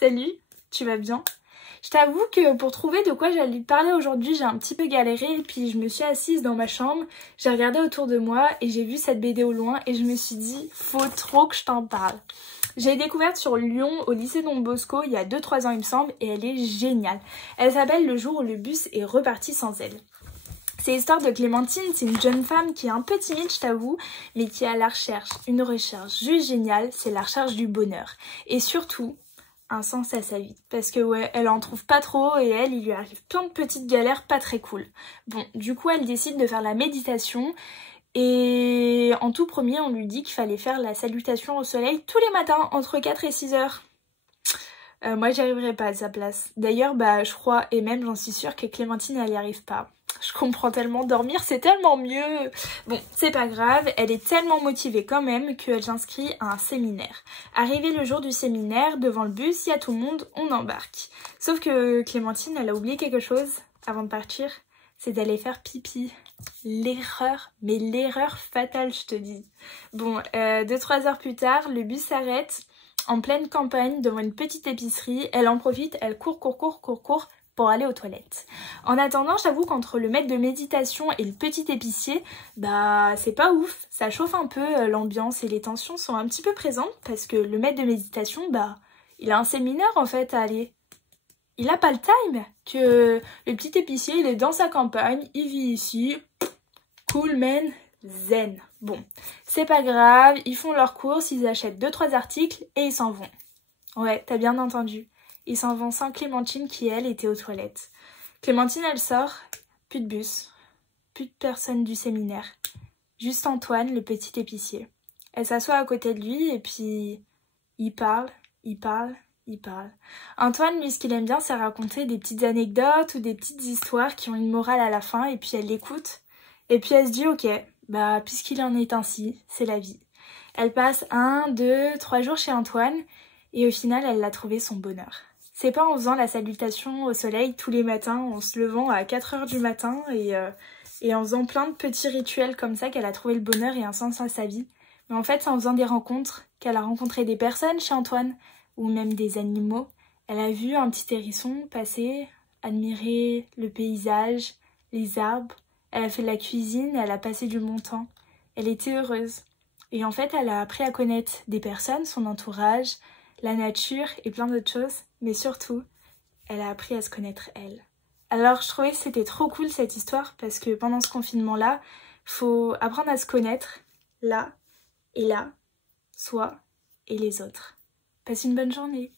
Salut, tu vas bien? Je t'avoue que pour trouver de quoi j'allais te parler aujourd'hui, j'ai un petit peu galéré et puis je me suis assise dans ma chambre, j'ai regardé autour de moi et j'ai vu cette BD au loin et je me suis dit, faut trop que je t'en parle. J'ai découverte sur Lyon au lycée Don Bosco il y a 2-3 ans il me semble et elle est géniale. Elle s'appelle Le jour où le bus est reparti sans elle. C'est l'histoire de Clémentine, c'est une jeune femme qui est un peu timide, je t'avoue, mais qui est à la recherche, une recherche juste géniale, c'est la recherche du bonheur. Et surtout, un sens à sa vie. Parce que ouais, elle en trouve pas trop et elle, il lui arrive plein de petites galères pas très cool. Bon, du coup, elle décide de faire la méditation et en tout premier, on lui dit qu'il fallait faire la salutation au soleil tous les matins entre 4 et 6 heures. Moi, j'y arriverai pas à sa place. D'ailleurs, je crois, et même j'en suis sûre que Clémentine, elle y arrive pas. Je comprends tellement, dormir c'est tellement mieux. Bon, c'est pas grave, elle est tellement motivée quand même qu'elle s'inscrit à un séminaire. Arrivé le jour du séminaire, devant le bus, il y a tout le monde, on embarque. Sauf que Clémentine, elle a oublié quelque chose avant de partir, c'est d'aller faire pipi. L'erreur, mais l'erreur fatale, je te dis. Bon, 2-3 heures plus tard, le bus s'arrête en pleine campagne devant une petite épicerie. Elle en profite, elle court pour aller aux toilettes. En attendant, j'avoue qu'entre le maître de méditation et le petit épicier, c'est pas ouf. Ça chauffe un peu l'ambiance et les tensions sont un petit peu présentes parce que le maître de méditation, il a un séminaire en fait à aller. Il a pas le time que le petit épicier, il est dans sa campagne, il vit ici, cool man, zen. Bon, c'est pas grave, ils font leurs courses, ils achètent 2-3 articles et ils s'en vont. Ouais, t'as bien entendu. Ils s'en vont sans Clémentine qui, elle, était aux toilettes. Clémentine, elle sort, plus de bus, plus de personne du séminaire. Juste Antoine, le petit épicier. Elle s'assoit à côté de lui et puis il parle. Antoine, lui, ce qu'il aime bien, c'est raconter des petites anecdotes ou des petites histoires qui ont une morale à la fin et puis elle l'écoute. Et puis elle se dit, ok, puisqu'il en est ainsi, c'est la vie. Elle passe 1, 2, 3 jours chez Antoine et au final, elle a trouvé son bonheur. C'est pas en faisant la salutation au soleil tous les matins, en se levant à 4 heures du matin et en faisant plein de petits rituels comme ça qu'elle a trouvé le bonheur et un sens à sa vie. Mais en fait, c'est en faisant des rencontres qu'elle a rencontré des personnes chez Antoine ou même des animaux. Elle a vu un petit hérisson passer, admirer le paysage, les arbres. Elle a fait de la cuisine, elle a passé du bon temps. Elle était heureuse. Et en fait, elle a appris à connaître des personnes, son entourage, la nature et plein d'autres choses. Mais surtout, elle a appris à se connaître elle. Alors je trouvais que c'était trop cool cette histoire parce que pendant ce confinement-là, faut apprendre à se connaître, là et là, soi et les autres. Passe une bonne journée.